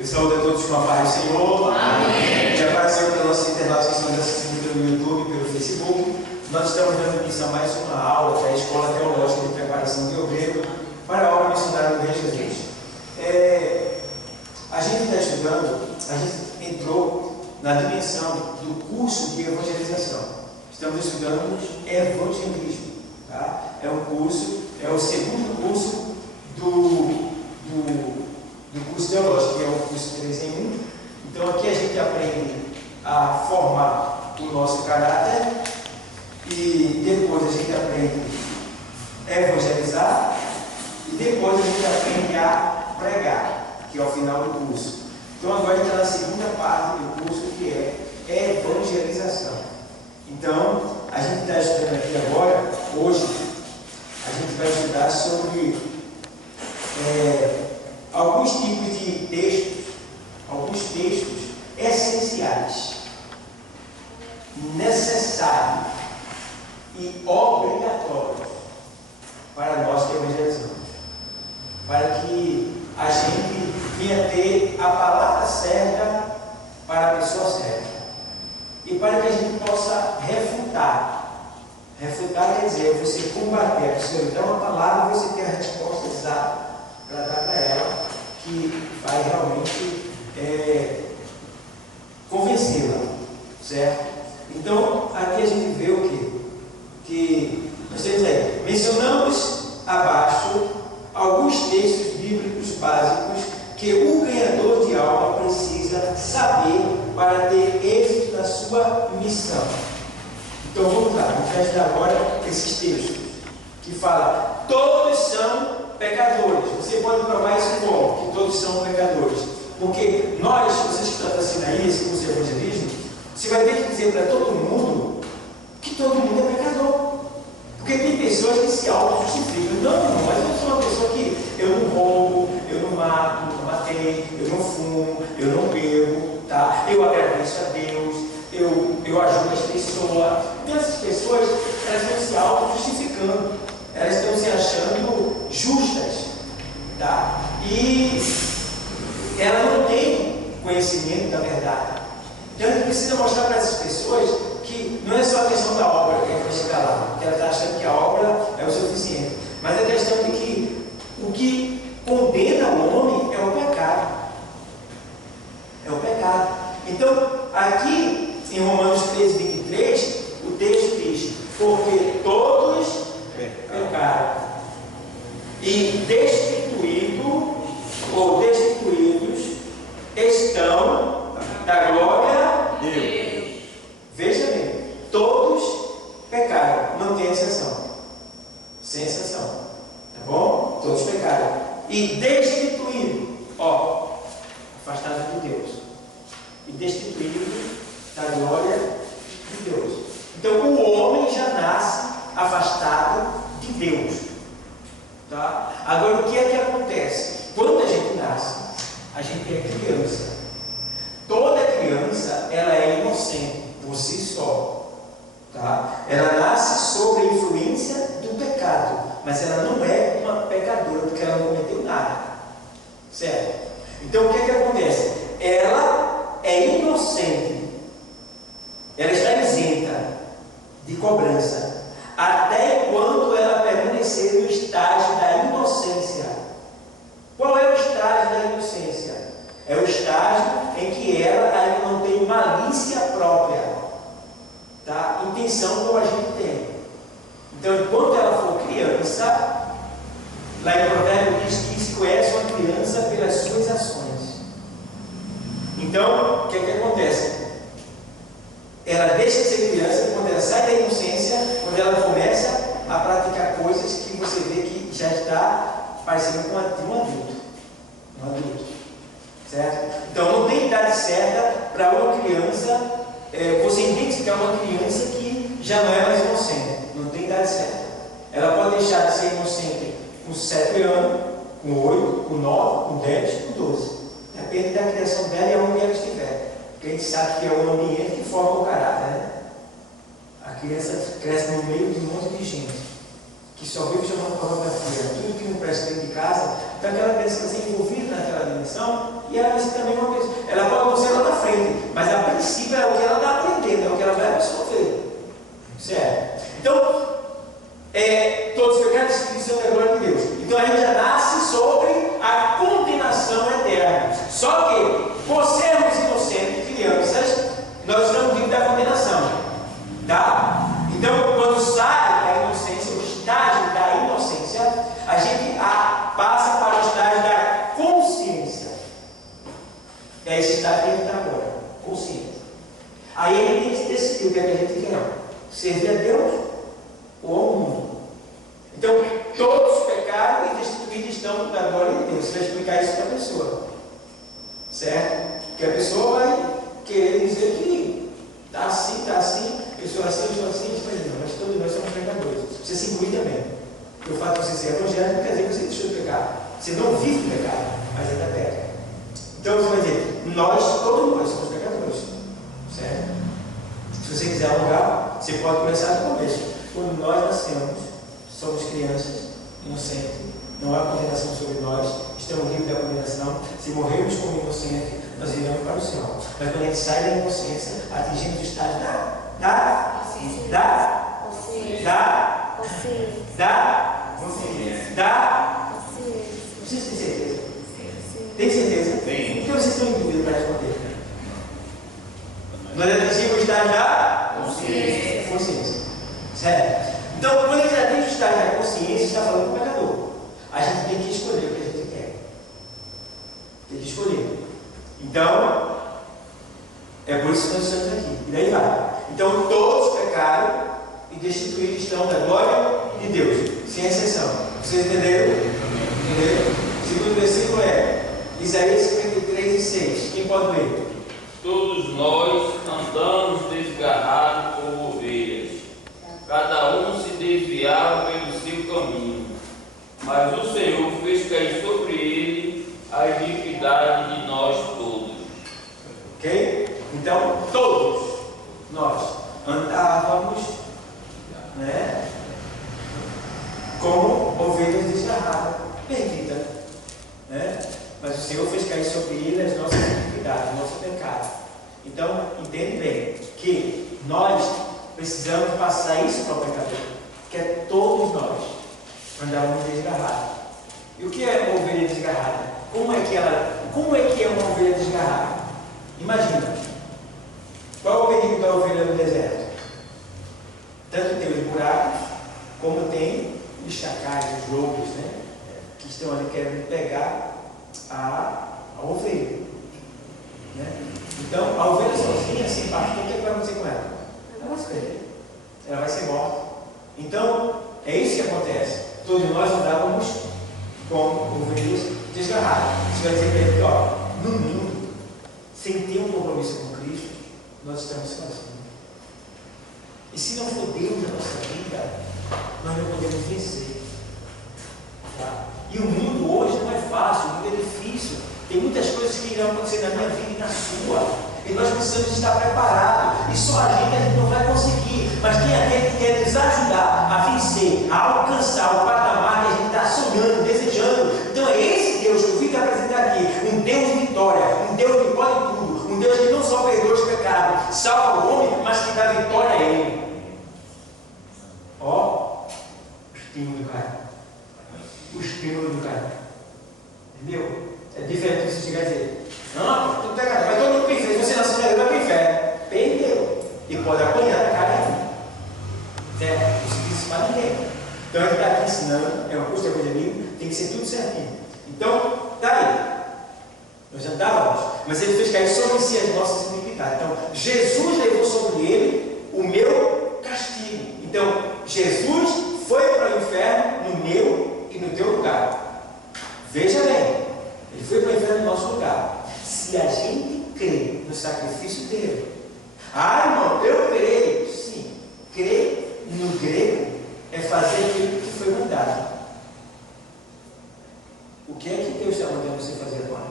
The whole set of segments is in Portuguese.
Eu saúdo a todos com a paz do Senhor. Amém. Já apareceu para os nossos internautas que estão nos assistindo pelo YouTube, pelo Facebook. Nós estamos dando início a mais uma aula da Escola Teológica de Preparação de Obreiro para a obra missionária do Rei Jesus. A gente está estudando, a gente entrou na dimensão do curso de evangelização. Estamos estudando evangelismo. Tá? É um curso, é o segundo curso do curso teológico, que é o curso 3 em 1. Então aqui a gente aprende a formar o nosso caráter e depois a gente aprende a evangelizar e depois a gente aprende a pregar, que é o final do curso. Então agora a gente está na segunda parte do curso, que é evangelização. Então a gente está estudando aqui agora, hoje, a gente vai estudar sobre alguns tipos de textos, alguns textos essenciais, necessários e obrigatórios para nós que evangelizamos, para que a gente venha ter a palavra certa para a pessoa certa e para que a gente possa refutar. Refutar quer dizer você combater a pessoa, então uma palavra você tem a resposta exata para dar para ela, que vai realmente convencê-la, certo? Então, aqui a gente vê o quê? Que nós temos aí, mencionamos abaixo alguns textos bíblicos básicos que o ganhador de alma precisa saber para ter êxito na sua missão. Então vamos lá, vamos estudar agora esses textos que falam, todos são pecadores. Você pode provar isso como? Que todos são pecadores. Porque nós, vocês que estão assistindo aí esse curso de evangelismo, você vai ter que dizer para todo mundo que todo mundo é pecador. Porque tem pessoas que se auto-justificam. Não, mas eu sou uma pessoa que eu não roubo, eu não mato, nunca matei, eu não fumo, eu não bebo, tá? Eu agradeço a Deus, eu ajudo as pessoas. Então essas pessoas, elas estão se auto-justificando, elas estão se achando justas, tá? E ela não tem conhecimento da verdade. Então a gente precisa mostrar para essas pessoas que não é só a questão da obra que a gente vai chegar lá, que ela está achando que a obra é o suficiente, mas a questão de que o que condena o homem é o pecado. É o pecado. Então, aqui em Romanos 13, 23, o texto diz: porque todos pecaram e destituídos estão da glória de Deus. Veja bem, todos pecaram, não tem exceção, sem exceção, tá bom? Todos pecaram e destituídos, afastados de Deus, e destituídos da glória de Deus. Então o homem já nasce afastado de Deus, tá? Agora o que é que acontece? Quando a gente nasce, a gente é criança. Toda criança, ela é inocente por si só, tá? Ela nasce sob a influência do pecado, mas ela não é uma pecadora porque ela não cometeu nada, certo? Então o que é que acontece? Ela é inocente, ela está isenta de cobrança até quando ela permanecer no estágio da inocência. Qual é o estágio da inocência? É o estágio em que ela ainda não tem malícia própria, tá? Intenção como a gente tem. Então, enquanto ela for criança, lá em Provérbio diz que se conhece uma criança pelas suas ações. Então, o que é que acontece? Ela deixa de ser criança quando ela sai da inocência, quando ela começa a praticar coisas que você vê que já está parecendo com um adulto, certo? Então não tem idade certa para uma criança, você identificar uma criança que já não é mais inocente, não tem idade certa. Ela pode deixar de ser inocente com 7 anos, com 8, com 9, com 10, com 12, depende da criação dela e aonde ela estiver. Porque a gente sabe que é o ambiente que forma o caráter, né? A criança cresce no meio de um monte de gente que só vive chamando pornografia, tudo que não presta dentro de casa. Então aquela criança vai ser envolvida naquela dimensão e ela vai ser também Só que, por sermos inocentes, crianças, nós estamos livres da condenação. Tá? Então, quando sai da inocência, o estágio da inocência, a gente passa para o estágio da consciência. É esse estágio que a gente está agora, consciência. Aí a gente tem que decidir o que é que a gente quer. Servir a Deus ou ao mundo. Então, todos pecaram e destituídos estão da glória de Deus. Você vai explicar isso para a pessoa. Certo? Porque a pessoa vai querer dizer que está assim, eu sou assim, mas todos nós somos pecadores. Você se inclui também. Porque o fato de você ser evangélico não quer dizer que você deixou de pecar. Você não vive o pecado, mas ainda peca. Então você vai dizer, todos nós somos pecadores. Certo? Se você quiser alugar, você pode começar do começo. Quando nós nascemos, somos crianças, inocentes, não há condenação sobre nós, estamos livres da condenação. Se morrermos como inocentes, nós iremos para o céu. Mas quando a gente sai da inocência, atingimos o estágio da Vocês têm certeza? Tem certeza? Tem. Por que vocês estão em dúvida para responder? Nós atingimos o estágio da consciência. Certo? Então, quando a gente atinge o estágio da consciência, está falando com o pecador. A gente tem que escolher o que a gente quer. Tem que escolher. Então, é por isso que nós estamos aqui. E daí vai. Então, todos pecaram e destituídos estão da glória de Deus, sem exceção. Vocês entenderam? Entenderam? O segundo versículo é Isaías 53:6. Quem pode ler? Todos nós andamos desgarrados como ovelhas, cada um se desviava pelo seu caminho, mas o Senhor fez cair sobre ele a iniquidade de nós todos. Ok? Então, todos nós andávamos, como ovelhas desgarradas, perdidas, mas o Senhor fez cair sobre ele as nossas iniquidades, o nosso pecado. Então, entende bem que nós precisamos passar isso para o pecador, que é todos nós andávamos desgarrados. E o que é uma ovelha desgarrada? Como é que é uma ovelha desgarrada? Imagina, qual é o perigo da ovelha no deserto? Tanto tem os buracos, como tem os chacais, os lobos, que estão ali querendo pegar a ovelha. Então, a ovelha sozinha, sem pastor, o que vai acontecer com ela? Ela vai se perder. Ela vai ser morta. Então, é isso que acontece. Todos nós andávamos como ovelhas desgarradas. Isso vai dizer que, no mundo, sem ter um compromisso com Cristo, nós estamos sozinhos. E se não for Deus na nossa vida, nós não podemos vencer. Tá? E o mundo hoje não é fácil, o mundo é difícil. Tem muitas coisas que irão acontecer na minha vida e na sua. E nós precisamos estar preparados. E só a gente não vai conseguir. Mas tem aquele que quer nos ajudar a vencer, a alcançar o patamar que a gente está sonhando, desejando. Então é esse Deus que eu vim te apresentar aqui. Um Deus de vitória, um Deus que pode tudo. Um Deus que não só perdoa os pecados, salva o homem, mas que dá vitória a ele. O estímulo do cara. O estímulo do cara. Entendeu? É diferente de você chegar e dizer, não, tu pecador, vai todo mundo para o inferno, se você nasceu na Deus, vai para o inferno. Perdeu. E pode apanhar na cara ainda. Certo? Isso disse para ninguém. Então a gente está aqui ensinando, é uma coisa de amigo, tem que ser tudo certinho. Então, tá aí. Nós andávamos, mas ele fez cair sobre si as nossas iniquidades. Então, Jesus levou sobre ele o meu castigo. Então, Jesus foi para o inferno no meu e no teu lugar. Veja bem, ele foi para o inferno no nosso lugar. Se a gente crê no sacrifício dele, irmão, eu creio. Sim, crer no grego é fazer aquilo que foi mandado. O que é que Deus está mandando você fazer agora?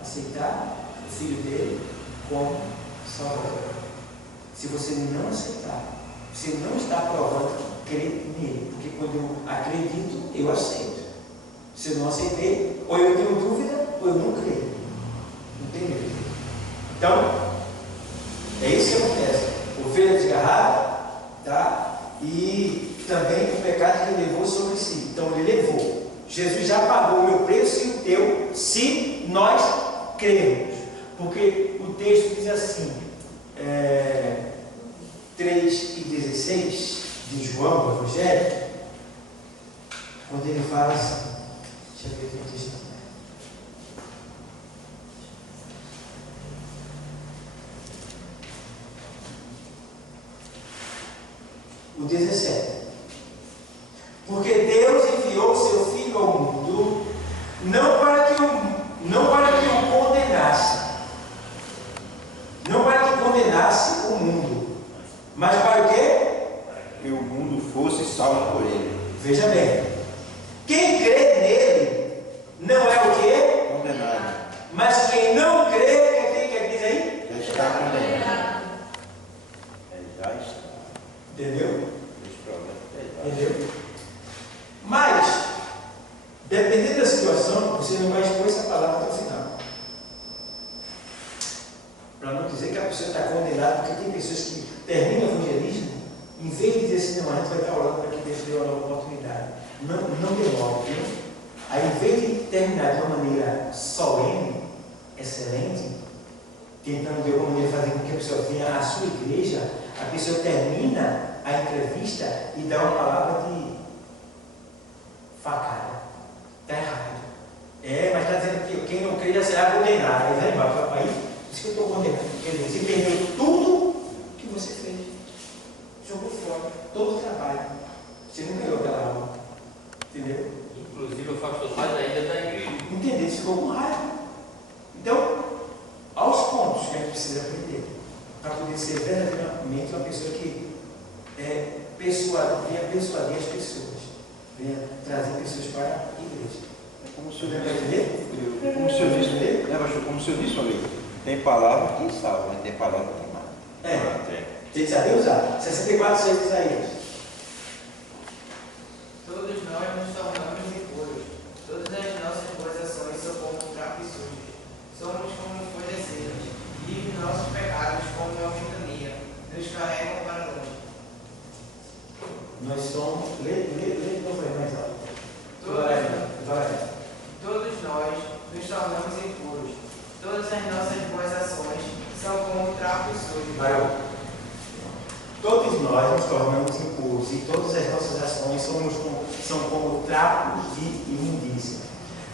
Aceitar o Filho dele como Salvador. Se você não aceitar, você não está provando crer nele, porque quando eu acredito, eu aceito. Se eu não aceitei, ou eu tenho dúvida, ou eu não creio. Não tem medo. Então, é isso que acontece. Ovelha desgarrada, tá? E também o pecado que ele levou sobre si. Então, ele levou. Jesus já pagou o meu preço e o teu, se nós cremos, porque o texto diz assim, 3:16 de João, do Evangelho, quando ele fala assim, deixa eu ver aqui o texto. O 17. Porque Deus enviou o seu Filho ao mundo, não para que o condenasse, não para que condenasse o mundo, mas para o quê? Que o mundo fosse salvo por ele. Veja bem, quem crê nele não é o quê? Condenado. Mas quem não crê, o que diz aí? Já está condenado. Já está. Entendeu? Esse problema é Entendeu? Mas, dependendo da situação, você não vai expor essa palavra até o final. Para não dizer que a pessoa está condenada, porque tem pessoas que terminam o evangelismo, em vez de dizer assim, não, a gente vai estar orando para que Deus dê uma oportunidade. Não demora, viu? Aí, em vez de terminar de uma maneira solene, excelente, tentando de alguma maneira fazer com que a pessoa venha à sua igreja, a pessoa termina a entrevista e dá uma palavra de facada. Está errado. Mas está dizendo que quem não crê já será condenado. Aí vai embora. Aí, por isso que eu estou condenando. Quer dizer, você perdeu tudo que você fez. Jogou fora. Todo o trabalho. Você não ganhou aquela aula. Entendeu? Inclusive, o pastor mais ainda da igreja. Entendeu? Você ficou com raiva. Então, aos pontos que a gente precisa aprender para poder ser verdadeiramente uma pessoa que venha persuadir as pessoas, venha trazer pessoas para a igreja. É como se eu disse. Como se eu disse, pastor, como se eu disse, amigo, tem palavra que salva, mas tem palavra que mata. Tem que saber usar. 64:6 de Isaías. Todos nós nos tornamos impuros. Todas as nossas boas ações são como trapos sujos. Somos como folhas secas. E os nossos pecados, como uma ventania, nos carregam para longe. Nós somos. Lê de novo aí mais alto. Todos nós nos tornamos impuros. Todas as nossas boas ações são como trapos sujos. Todos nós nos tornamos impuros e todas as nossas ações são como trapos de imundícia.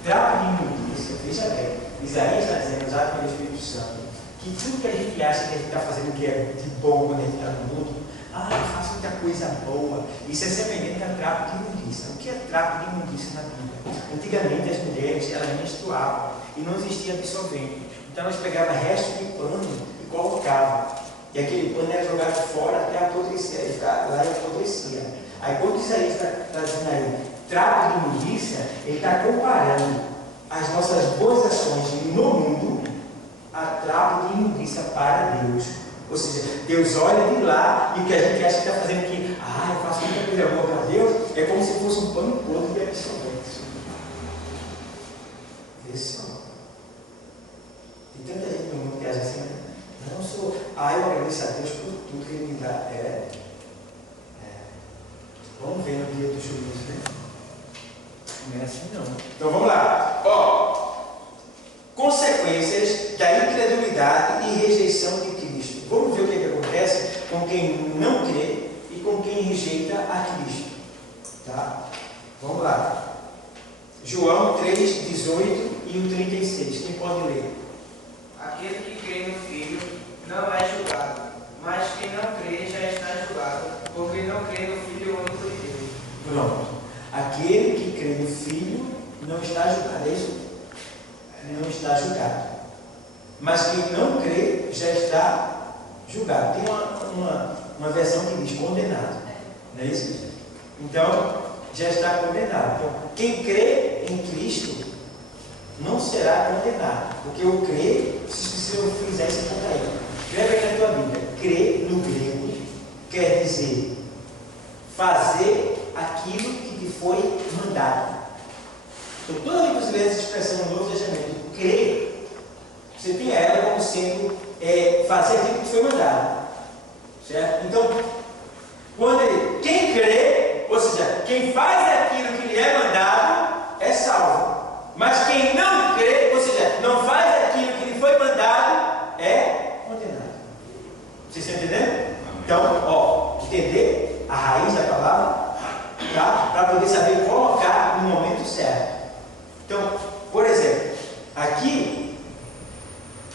Trapo de imundícia, veja bem, Isaías está dizendo, usado pelo Espírito Santo, que tudo que a gente acha que a gente está fazendo que é de bom quando a gente está no mundo, eu faço muita coisa boa, isso é semelhante a trapo de imundícia. O que é trapo de imundícia na Bíblia? Antigamente as mulheres elas menstruavam e não existia absorvente, então elas pegavam restos de pano e colocavam. E aquele pano era jogado fora até apodrecer, ele ficava lá e apodrecia. Aí quando Isaías está dizendo aí, trapo de imundícia, ele está comparando as nossas boas ações no mundo a trapo de imundícia para Deus. Ou seja, Deus olha de lá e o que a gente acha que está fazendo aqui, eu faço muita coisa boa para Deus, é como se fosse um pano podre de absorvente. Vê só. Tem tanta gente no mundo que acha assim, eu agradeço a Deus por tudo que Ele me dá. Vamos ver no dia do juízo, né? Não é assim não. Então vamos lá. Consequências da incredulidade e rejeição de Cristo. Vamos ver o que acontece com quem não crê e com quem rejeita a Cristo. Tá? Vamos lá. João 3:18 e o 36. Quem pode ler? Aquele que crê no Filho não é julgado, mas quem não crê já está julgado, porque não crê no Filho único de Deus. Pronto. Aquele que crê no Filho não está julgado. É isso? Não está julgado. Mas quem não crê já está julgado. Tem uma versão que diz condenado. Não é isso? Então, já está condenado. Então, quem crê em Cristo não será condenado. Porque o crer, se eu fizer isso contra ele. Escreve aí na tua Bíblia. Crer no grego quer dizer fazer aquilo que te foi mandado. Então, toda vez que você lê essa expressão no Novo Testamento, crer, você tem ela como sendo fazer aquilo que te foi mandado. Certo? Então, quem crê, ou seja, quem faz aquilo que lhe é mandado, é salvo. Mas quem não crê, ou seja, não faz aquilo que aqui,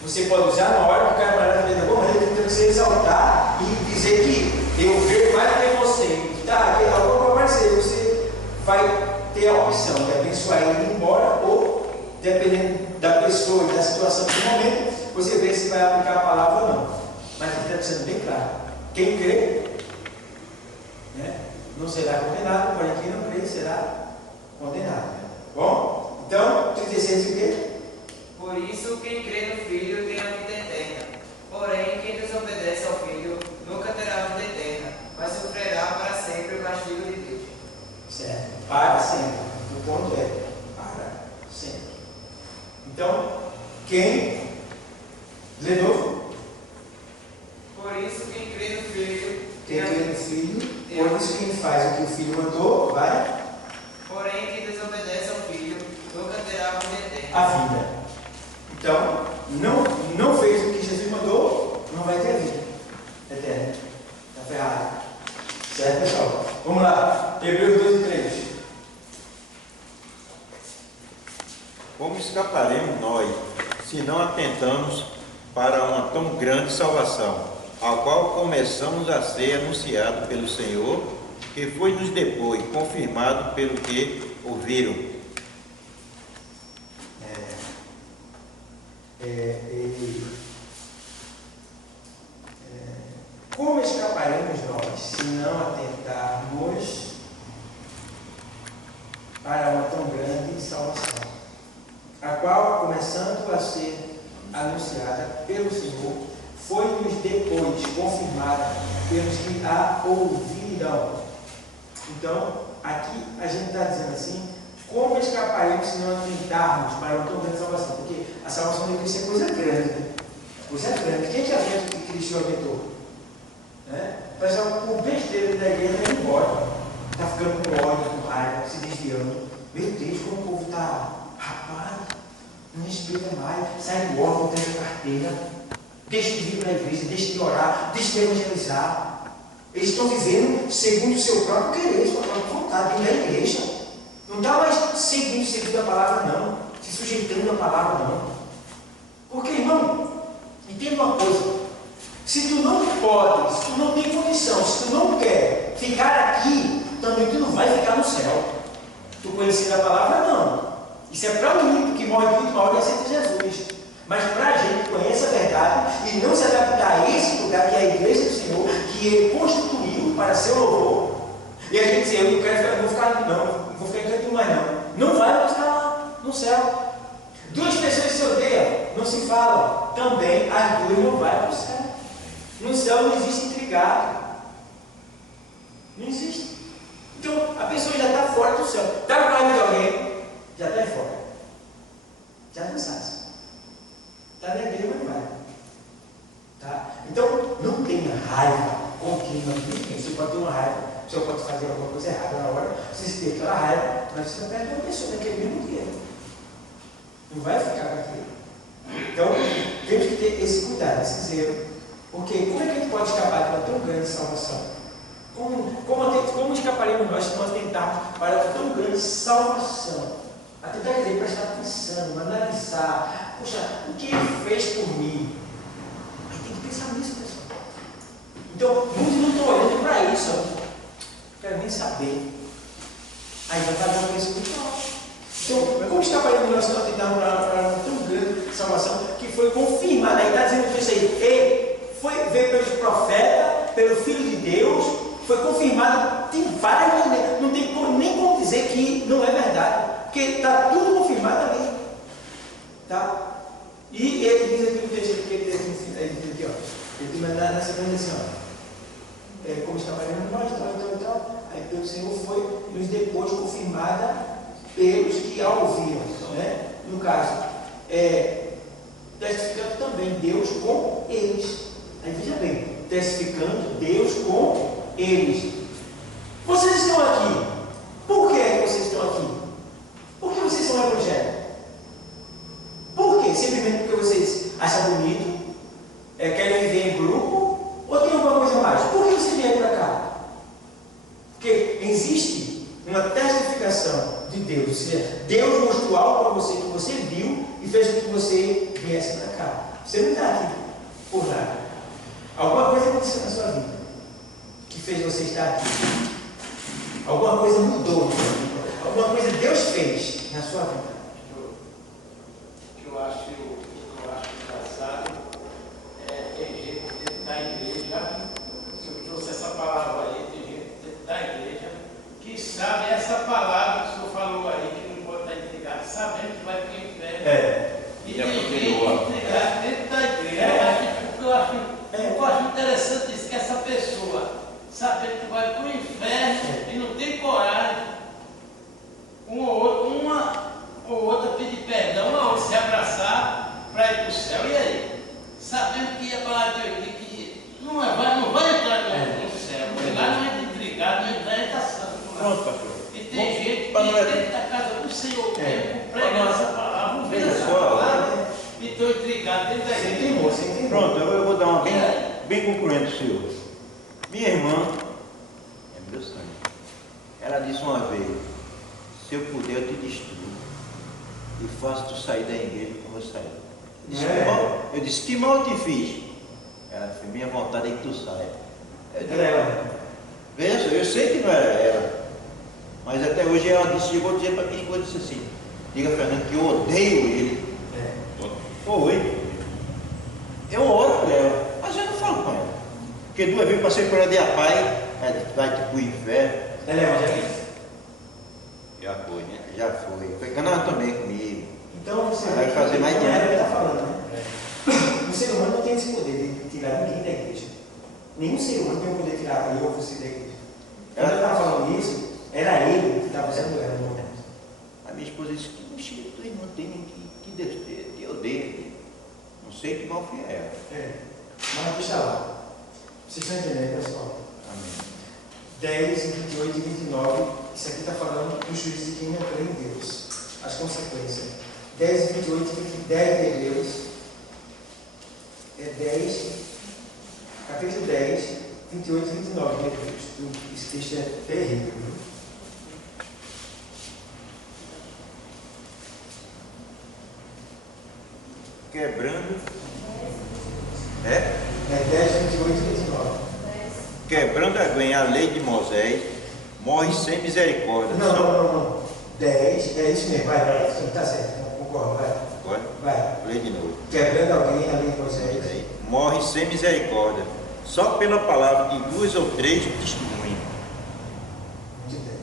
você pode usar na hora que o cara vai de alguma maneira, tem que você exaltar e dizer que eu vejo mais do que você. Tá, alguma vai aparecer, você vai ter a opção de abençoar ele ir embora, ou, dependendo da pessoa e da situação do momento, você vê se vai aplicar a palavra ou não. Mas aqui está sendo bem claro. Quem crê, né, não será condenado, porém quem não crê será condenado. Bom, então, 36 o quê? Por isso, quem crê no Filho tem a vida eterna. Porém, quem desobedece ao Filho nunca terá a vida eterna, mas sofrerá para sempre o castigo de Deus. Certo, para sempre. O ponto é para sempre. Então, quem? Lê de novo. Por isso, quem crê no Filho Quem crê no Filho, por isso quem faz o que o Filho mandou, vai. Porém, quem desobedece ao Filho nunca terá a vida eterna. A vida. Então, não fez o que Jesus mandou, não vai ter vida eterna. Está ferrado. Certo, pessoal? Vamos lá. Hebreus 2 e 3. Como escaparemos nós, se não atentamos para uma tão grande salvação, a qual começamos a ser anunciado pelo Senhor, que foi-nos depois confirmado pelo que ouviram? Como escaparemos nós se não atentarmos para uma tão grande salvação, a qual, começando a ser anunciada pelo Senhor, foi-nos depois confirmada pelos que a ouviram? Então, aqui a gente está dizendo assim: como escaparemos se não atentarmos para uma tão grande salvação? Porque a salvação de Cristo é coisa grande, né? Coisa grande. Quem já viu o que Cristo aventou? Né? O pessoal, por besteira da igreja, vai embora. Está ficando com ódio, com raiva, se desviando. Meu Deus, como o povo está. Rapaz, não respeita mais. Sai do órgão, pega a carteira. Deixa de vir para a igreja, deixa de orar, deixa de evangelizar. Eles estão vivendo segundo o seu próprio querer, sua própria vontade, dentro da igreja. Não está mais seguindo a palavra, não. Se sujeitando a palavra, não. Porque, irmão, entenda uma coisa. Se tu não pode, se tu não tem condição, se tu não quer ficar aqui, também tu não vai ficar no céu. Tu conhecer a palavra, não. Isso é para o único que morre de última hora e aceita Jesus. Mas para a gente que conhece a verdade e não se adaptar a esse lugar que é a igreja do Senhor, que Ele constituiu para seu louvor, e a gente diz: eu não quero ficar, não vou ficar em canto mais não. Não vai estar lá no céu. Duas pessoas se odeiam, não se falam, também as duas não vão para o céu. No céu não existe intrigado. Não existe. Então a pessoa já está fora do céu. Está com raiva de alguém, já está fora. Já não sabe. Está na igreja, mas não vai. Tá? Então não tenha raiva contínua de ninguém. Você pode ter uma raiva, você pode fazer alguma coisa errada na hora, você tem aquela raiva, mas você perde uma pessoa naquele mesmo dia. Não vai ficar com aquilo. Então temos que ter esse cuidado, esse zelo. Porque como é que a gente pode escapar de uma tão grande salvação? Como escaparemos nós se nós tentarmos para uma tão grande salvação? A tentar dizer, prestar atenção, analisar. Poxa, o que ele fez por mim? Aí tem que pensar nisso, pessoal. Então, muitos não estão olhando para isso. Não quero nem saber. Aí vai estar dando isso muito alto. Então, como escaparemos nós se nós tentarmos para uma tão grande salvação que foi confirmada? Aí está dizendo isso aí. Veio pelos profetas, pelo Filho de Deus, foi confirmado, tem várias maneiras, não tem nem como dizer que não é verdade, porque está tudo confirmado ali. Tá? E ele diz aqui no texto que ele diz aqui, ó, ele diz na segunda assim, ó, como escaparemos nós, tal, aí pelo Senhor foi nos depois confirmada pelos que a ouviram, né? No caso, testificando também Deus com eles. Aí veja bem, testificando Deus com eles. Vocês estão aqui. Por que vocês estão aqui? Por que vocês são evangélicos? Por quê? Simplesmente porque vocês acham bonito? Querem viver em grupo? Ou tem alguma coisa mais? Por que vocês vieram para cá? Porque existe uma testificação de Deus. Ou seja, Deus mostrou algo para você que você viu e fez com que você viesse para cá. Você não está aqui por nada. Alguma coisa aconteceu na sua vida que fez você estar aqui. Alguma coisa mudou. Alguma coisa Deus fez na sua vida. O que eu acho engraçado tem gente dentro da igreja, se eu trouxe essa palavra aí, tem gente dentro da igreja que sabe essa palavra que o senhor falou aí, que não pode estar intrigado, sabendo que vai para o inferno. E tem gente intrigada dentro da igreja. Eu acho interessante isso, que essa pessoa, sabendo que vai para o inferno e não tem coragem, uma ou outra pedir perdão, uma outra se abraçar para ir para o céu. E aí? Sabendo que ia falar de Deus, que não vai entrar no céu, porque lá não entra intrigado, não entra santo. Pronto, pastor. E tem gente que dentro da casa do Senhor mesmo, pregando essa palavra, não vê essa palavra, e estou intrigado dentro da igreja. Pronto, eu vou dar uma bem concluente ao senhor. Minha irmã é meu sangue. Ela disse uma vez: se eu puder, eu te destruo e faço tu sair da igreja como eu saí. Eu disse: que mal eu te fiz? Ela disse: minha vontade é que tu saia. Veja, eu sei que não era ela, mas até hoje ela chegou a dizer para mim, eu disse assim: diga, Fernando, que eu odeio ele. Foi. Eu oro por ela, mas eu não falo com ela. Porque 2 vezes passei por ela de pai, ela vai para o inferno. Ela é evangélica? Já foi, né? Já foi. Foi canal também comigo. Então você vai fazer mais dinheiro. Ela está falando, né? O ser humano não tem esse poder de tirar ninguém da igreja. Nenhum ser humano tem o poder de tirar eu ou você da igreja. Quando ela estava falando isso, era ele que estava sendo ela no momento. A minha esposa disse: que mochila tua irmã tem, que Deus te odeia. Não sei que mal foi ela. Mas deixa lá. Vocês estão entendendo, pessoal? Amém. 10, 28 e 29. Isso aqui está falando do juízo de quem não crê em Deus. As consequências. 10 e 28, 10 de Hebreus. 10, capítulo 10, 28 e 29 de Hebreus. Esse texto é terrível. Quebrando. 10, 28 e 29. Quebrando a lei de Moisés, morre sem misericórdia. Não. 10, é isso mesmo, vai. Está certo, concordo, vai. Agora, Vai. lei de novo. Quebrando alguém a lei de Moisés. Morre sem misericórdia, só pela palavra de 2 ou 3 testemunhas. Muito bem.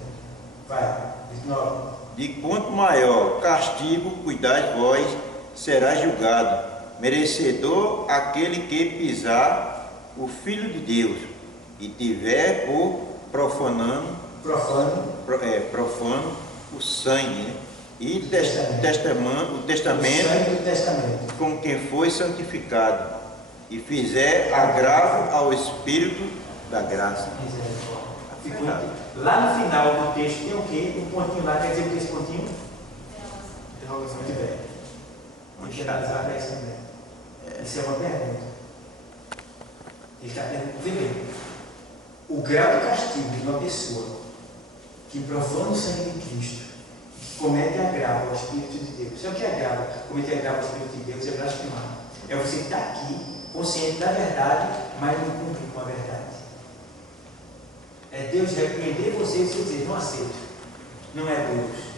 Vai. 29. De quanto maior castigo cuidais vós, será julgado, merecedor aquele que pisar o Filho de Deus e tiver por profano o sangue, né? E o testamento O sangue do testamento. com quem foi santificado e fizer agravo ao Espírito da graça. Lá no final do texto tem o quê? Um pontinho lá, quer dizer o que esse pontinho? Interrogação de velho. Vamos analisar para isso também. Isso é uma pergunta. Ele está perguntando, vê bem, o grau de castigo de uma pessoa que profana o sangue de Cristo, que comete agravo ao Espírito de Deus. Sabe o que é agravo? Cometer agravo ao Espírito de Deus é blasfemar. É você estar aqui, consciente da verdade, mas não cumprir com a verdade. É Deus repreender você e você dizer: não aceito, não é Deus.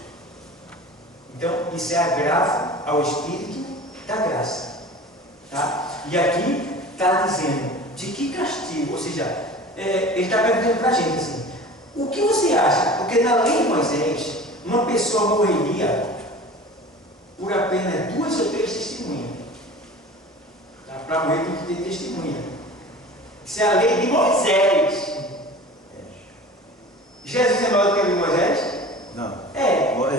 Então, isso é agravo ao Espírito da graça. Tá? E aqui está dizendo de que castigo, ou seja, ele está perguntando para a gente assim: o que você acha? Porque na lei de Moisés, uma pessoa morreria por apenas 2 ou 3 testemunhas. Tá? Para morrer tem que ter testemunha. Isso é a lei de Moisés. Jesus é maior do que a lei de Moisés? Não.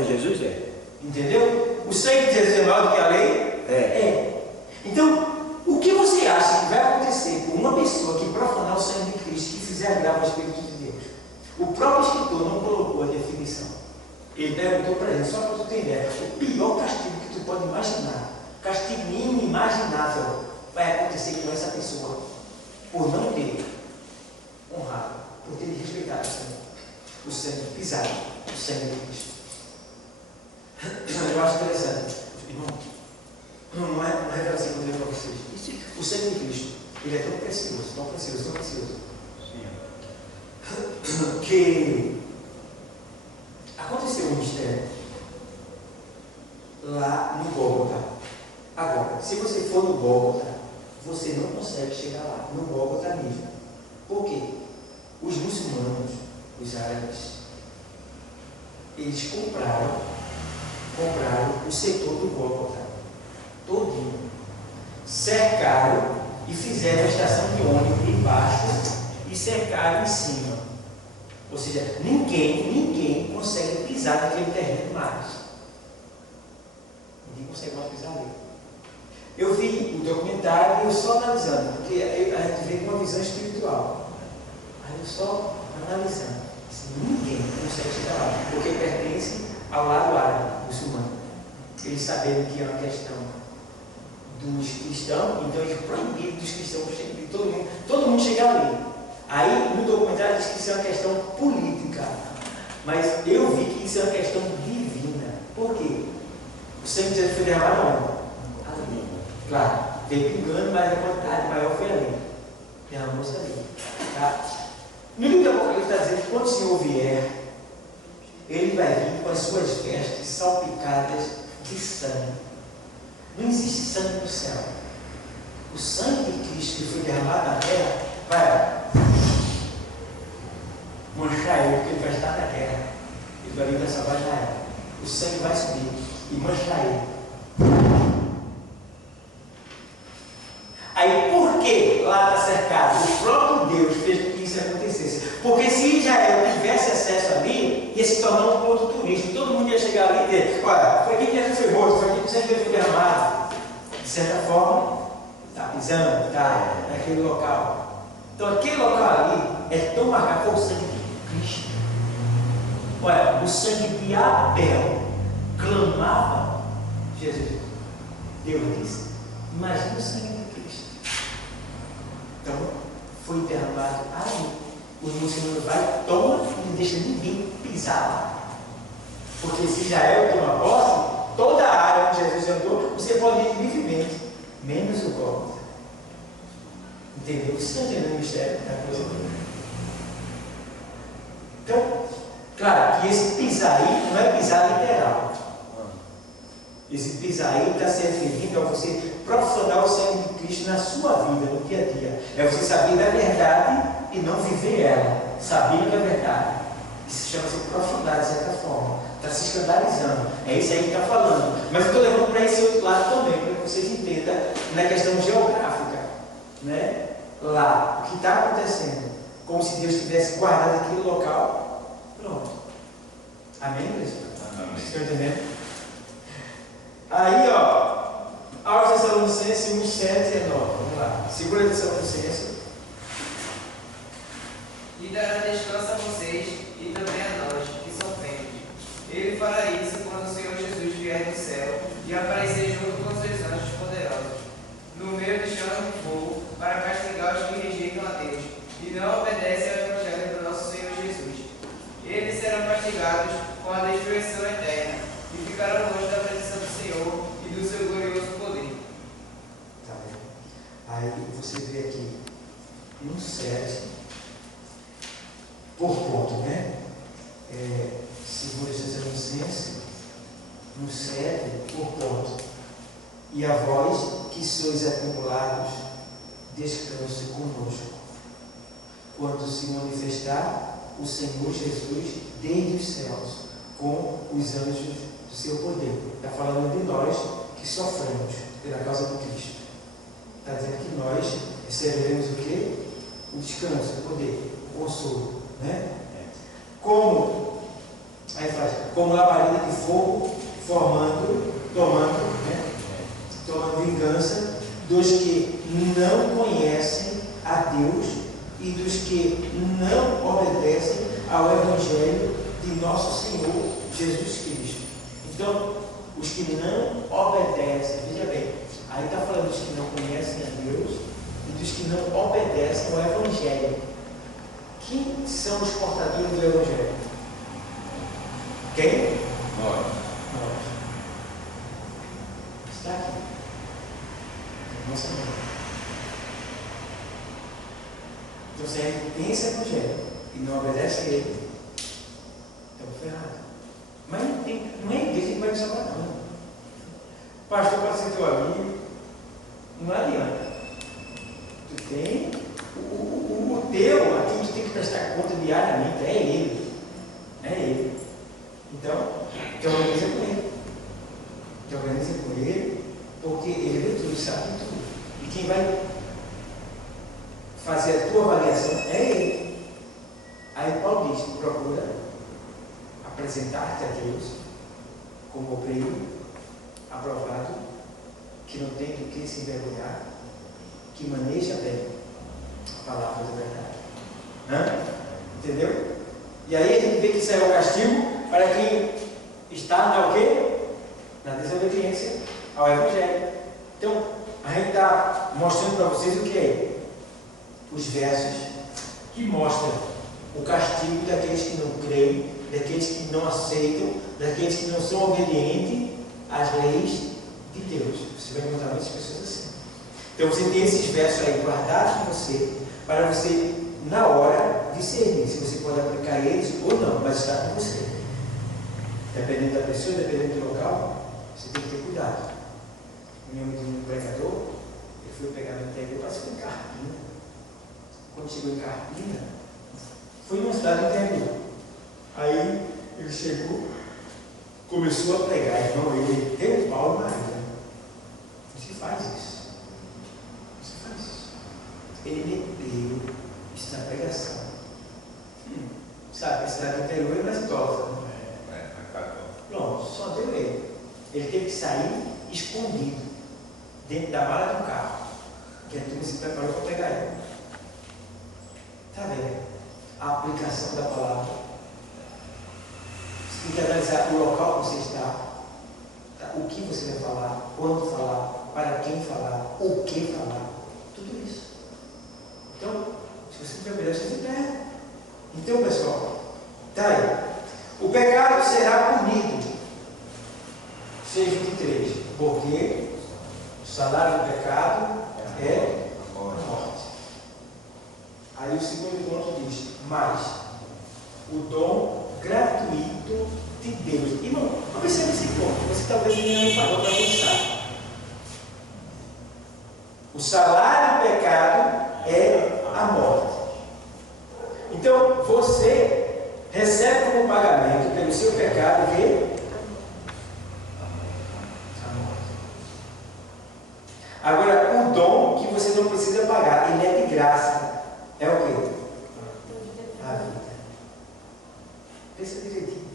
Jesus é. Entendeu? O sangue de Jesus é maior do que a lei? Então, o que você acha que vai acontecer com uma pessoa que profanar o sangue de Cristo, que fizer agravo ao Espírito de Deus? O próprio escritor não colocou a definição. Ele perguntou para ele, só para tu ter ideia, o pior castigo que tu pode imaginar, castigo inimaginável, vai acontecer com essa pessoa por não ter honrado, por ter respeitado o sangue pisado, o sangue de Cristo. Eu acho interessante, irmão, O sangue de Cristo, ele é tão precioso, tão precioso, tão precioso, que aconteceu um mistério lá no Gólgota. Agora, se você for no Gólgota, você não consegue chegar lá, no Gólgota mesmo. Por quê? Os muçulmanos, os árabes, eles compraram o setor do Gólgota todinho, cercaram e fizeram a estação de ônibus embaixo e cercaram em cima. Ou seja, ninguém consegue pisar naquele terreno mais. Ninguém consegue mais pisar ali. Eu vi o documentário e eu só analisando, porque a gente vê com uma visão espiritual. Aí eu só analisando. Assim, ninguém consegue chegar lá, porque pertence ao lado árabe, muçulmano. Eles sabendo que é uma questão dos cristãos, então eles proibiram dos cristãos, de todo mundo chegar ali. Aí no documentário diz que isso é uma questão política, mas eu vi que isso é uma questão divina. Por quê? O sangue de Jesus foi derramado onde? Ali. Claro, veio pingando, mas a quantidade maior foi ali. Derramou-se ali. Tá? No livro do Apocalipse está dizendo que quando o Senhor vier, ele vai vir com as suas vestes salpicadas de sangue. Não existe sangue no céu. O sangue de Cristo que foi derramado na terra vai manchar ele, porque ele vai estar na terra. Ele vai vir para salvar Israel. O sangue vai subir e manchar ele. Aí por que lá está cercado? O próprio Deus fez com que isso acontecesse. Porque se Israel tivesse acesso ali, ia se tornar um ponto turístico. Todo mundo ia chegar ali e dizer: olha, foi aqui que Jesus foi morto, foi aqui que o sangue foi derramado. De certa forma, está pisando, está naquele local. Então aquele local ali é tão marcado com o sangue de Cristo. Olha, o sangue de Abel clamava Jesus. Deus disse: imagina o sangue de Cristo. Então, foi derramado ali. Os muçulmanos vai, toma e não deixa ninguém pisar lá. Porque se Israel toma posse, toda a área onde Jesus andou, você pode ir livremente, menos o Gólgota. Entendeu? Você está entendendo o mistério da coisa? Então, claro que esse pisar aí não é pisar literal. Esse pisar aí está se referindo a você profanar o sangue de Cristo na sua vida, no dia a dia. É você saber da verdade e não viver ela, sabendo da verdade. Isso chama-se profanar, de certa forma. Está se escandalizando. É isso aí que está falando. Mas eu estou levando para esse outro lado também, para que vocês entendam na questão geográfica. Né? Lá, o que está acontecendo, como se Deus tivesse guardado aquele local. Pronto. Amém, igreja? Vocês estão entendendo? Aí, ó, aos Tessalonicenses 1, 7 e 9. Vamos lá. Segura Tessalonicenses. E dará descanso a vocês e também a nós, que são crentes. Ele fará isso quando o Senhor Jesus vier do céu e aparecer junto com os seus anjos poderosos, no meio de chamas de fogo, para castigar os que rejeitam a Deus e não obedecem ao Evangelho do nosso Senhor Jesus. Eles serão castigados com a destruição eterna e ficarão longe da presença do Senhor e do seu glorioso poder. Tá bem. Aí você vê aqui no 7, por ponto, né? Segundo Tessalonicenses, no 7, por ponto. E a vós que sois acumulados, descanse conosco, quando se manifestar o Senhor Jesus desde os céus, com os anjos do seu poder. Está falando de nós que sofremos pela causa de Cristo. Está dizendo que nós receberemos o quê? O descanso, o poder, o consolo. Né? Como labareda de fogo, tomando vingança dos que não conhecem a Deus e dos que não obedecem ao Evangelho de nosso Senhor Jesus Cristo. Então, os que não obedecem, veja bem, aí está falando dos que não conhecem a Deus e dos que não obedecem ao Evangelho. Quem são os portadores do Evangelho? Quem? Nós. Está aqui. Nossa mãe. Então, se a gente tem esse evangelho e não obedece a ele, estamos ferrados. Mas não é a igreja que vai nos salvar, não. Pastor, pode ser teu amigo, não adianta. Tu tem o teu, a quem tu tem que prestar conta diariamente, é ele. É ele. Então, te organiza com ele. Te organiza com ele, porque ele vê tudo, sabe tudo. E quem vai fazer a tua avaliação é ele. Aí Paulo diz: procura apresentar-te a Deus como obreiro aprovado, que não tem do que se envergonhar, que maneja bem a palavra da verdade. Entendeu? E aí a gente vê que isso é o castigo para quem está na o quê? Na desobediência ao Evangelho. Então, a gente está mostrando para vocês o que é? Os versos que mostram o castigo daqueles que não creem, daqueles que não aceitam, daqueles que não são obedientes às leis de Deus. Você vai encontrar muitas pessoas assim. Então você tem esses versos aí guardados em você, para você, na hora, discernir se você pode aplicar eles ou não, mas está com você. Dependendo da pessoa, dependendo do local, você tem que ter cuidado. Eu lembro de um pregador, ele foi pegar no interior, parece que foi em Carpina. Quando chegou em Carpina, foi numa cidade do interior. Aí ele chegou, começou a pregar, irmão, ele deu o pau na vida. Você faz isso. Você faz isso. Ele meteu isso na pregação. Sabe, a cidade do interior é mais idosa, né? Pronto, só deu ele. Ele teve que sair escondido dentro da mala do carro, que a turma se preparou para pegar ele. Está vendo? A aplicação da palavra. Você tem que analisar o local que você está, tá? O que você vai falar, quando falar, para quem falar, o que falar, tudo isso. Então, se você não tiver obediência, você perde. Então, pessoal, está aí. O pecado será punido. 6:23. Porque o salário do pecado é a morte. Aí o segundo ponto diz: mas o dom gratuito de Deus. Irmão, observe esse ponto. Você talvez ainda não parou para pensar. O salário do pecado é a morte. Então você recebe como pagamento pelo seu pecado o quê? A morte. Agora, o dom que você não precisa pagar, ele é de graça. É o quê? A vida. Pensa direitinho.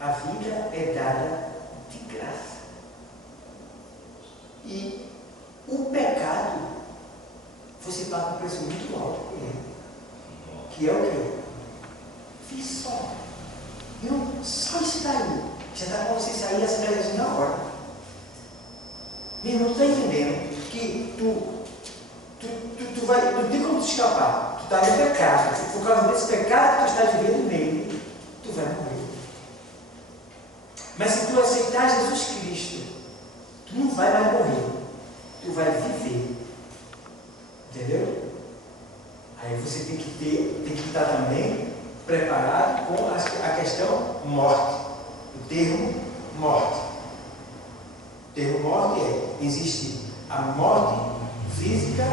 A vida é dada de graça. E o pecado, você paga um preço muito alto por ele. Que é o quê? Fiz só. Não, só isso daí. Já está para você sair dessa realidade na hora. Meu irmão, tu está entendendo que tu vai, não tem como te escapar. Tu está no pecado. Por causa desse pecado que tu estás vivendo nele, tu vai morrer. Mas se tu aceitar Jesus Cristo, tu não vai mais morrer. Tu vai viver. Entendeu? Aí você tem que estar também preparado com a questão morte. O termo morte. O termo morte existe a morte física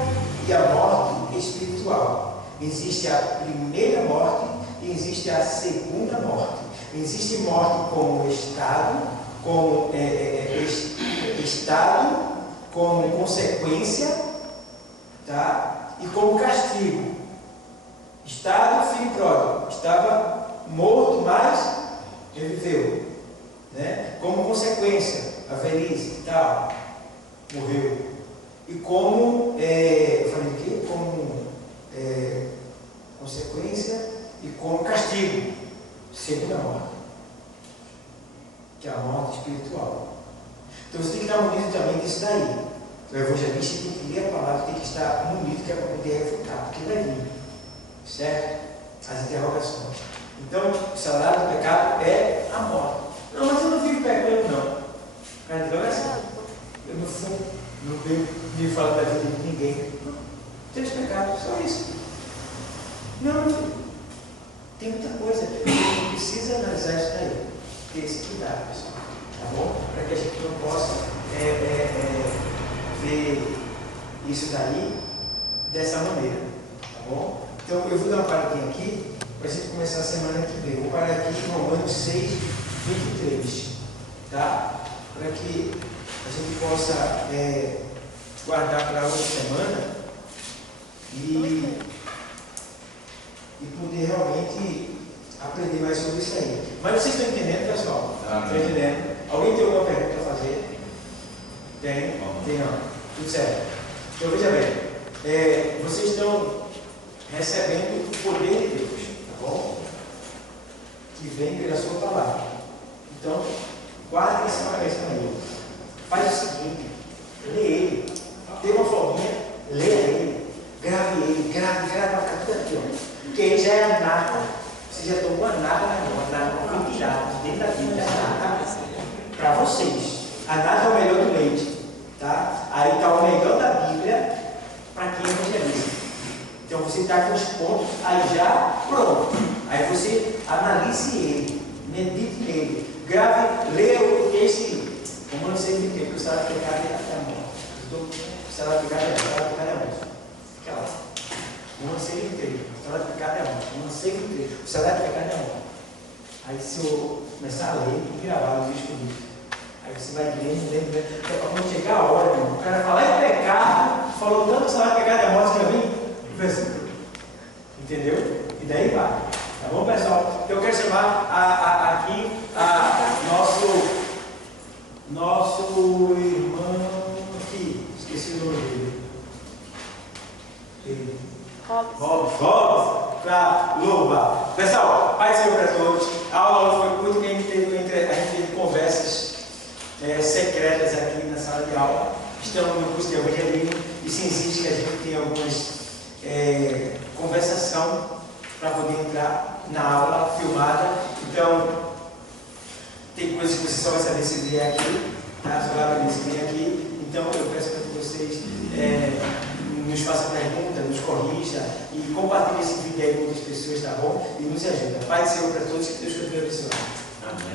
e a morte espiritual. Existe a primeira morte e existe a segunda morte. Existe morte como estado, como consequência, tá? E como castigo. Estado, filho pródigo, estava morto, mas reviveu, né? Como consequência, a velhice e tal, morreu. E como, eu falei o quê? Como consequência e como castigo, segunda morte, que é a morte espiritual. Então você tem que estar munido também disso daí. O evangelista tem que ler a palavra, tem que estar munido, que é para poder refutar, porque vai vir, certo? As interrogações. Então, o salário do pecado é a morte. Não, mas eu não vivo pecando, não. Cara, então é assim. Eu não fumo, não bebo, nem falo da vida de ninguém. Não. Tem os pecados, só isso. Não, filho. Tem muita coisa. A gente precisa analisar isso daí. Ter esse cuidado, pessoal. Tá bom? Para que a gente não possa ver isso daí dessa maneira. Tá bom? Então, eu vou dar uma paradinha aqui para a gente começar a semana que vem. Eu vou parar aqui em Romanos 6, 23. Tá? Para que a gente possa guardar para outra semana e poder realmente aprender mais sobre isso aí. Mas vocês estão entendendo, pessoal? Estão entendendo? Alguém tem alguma pergunta a fazer? Tem? Tem não? Tudo certo. Então veja bem, vocês estão recebendo o poder de Deus, tá bom? Que vem pela sua palavra. Então, guarde essa cabeça aí. Faz o seguinte, lê ele. Tem uma folguinha, lê ele. Grave, vai ficar tudo aqui, ó. Porque aí já é a nata. Você já tomou a nata na mão. A nata foi tirada de dentro da Bíblia. A nata para vocês. A nata é o melhor do leite. Tá? Aí está o melhor da Bíblia para quem evangeliza. Então você está com os pontos aí já pronto. Aí você analise ele, medite nele, grave, leia o texto. Como eu não sei de quê, porque o salário de pecado é a morte. O salário de pecado é a morte. Fica lá. Não sei inteiro. O salário de pecado é a morte. Não sei inteiro. O salário de pecado é a morte. Aí se eu começar a ler e gravar os escolhidos. Aí você vai lendo. Quando chegar a hora, o cara falar em pecado, falou tanto que o salário de pecado é a morte, já vem o versículo. Entendeu? E daí vai. Tá bom, pessoal? Eu quero chamar aqui nosso irmão aqui. Esqueci o nome dele. Robson, para louvar. Pessoal, Pai do Senhor para todos. A aula foi muito que a gente teve conversas secretas aqui na sala de aula. Estamos no curso de evangelismo e se existe que a gente tem algumas conversação para poder entrar na aula filmada. Então, tem coisas que você só vai saber se vier aqui, tá? Só vai se vier aqui. Então, eu peço para que vocês nos façam perguntas, nos corrija e compartilhem esse vídeo aí com outras pessoas, tá bom? E nos ajuda. Pai do Senhor para todos, que Deus continue abençoando. Amém.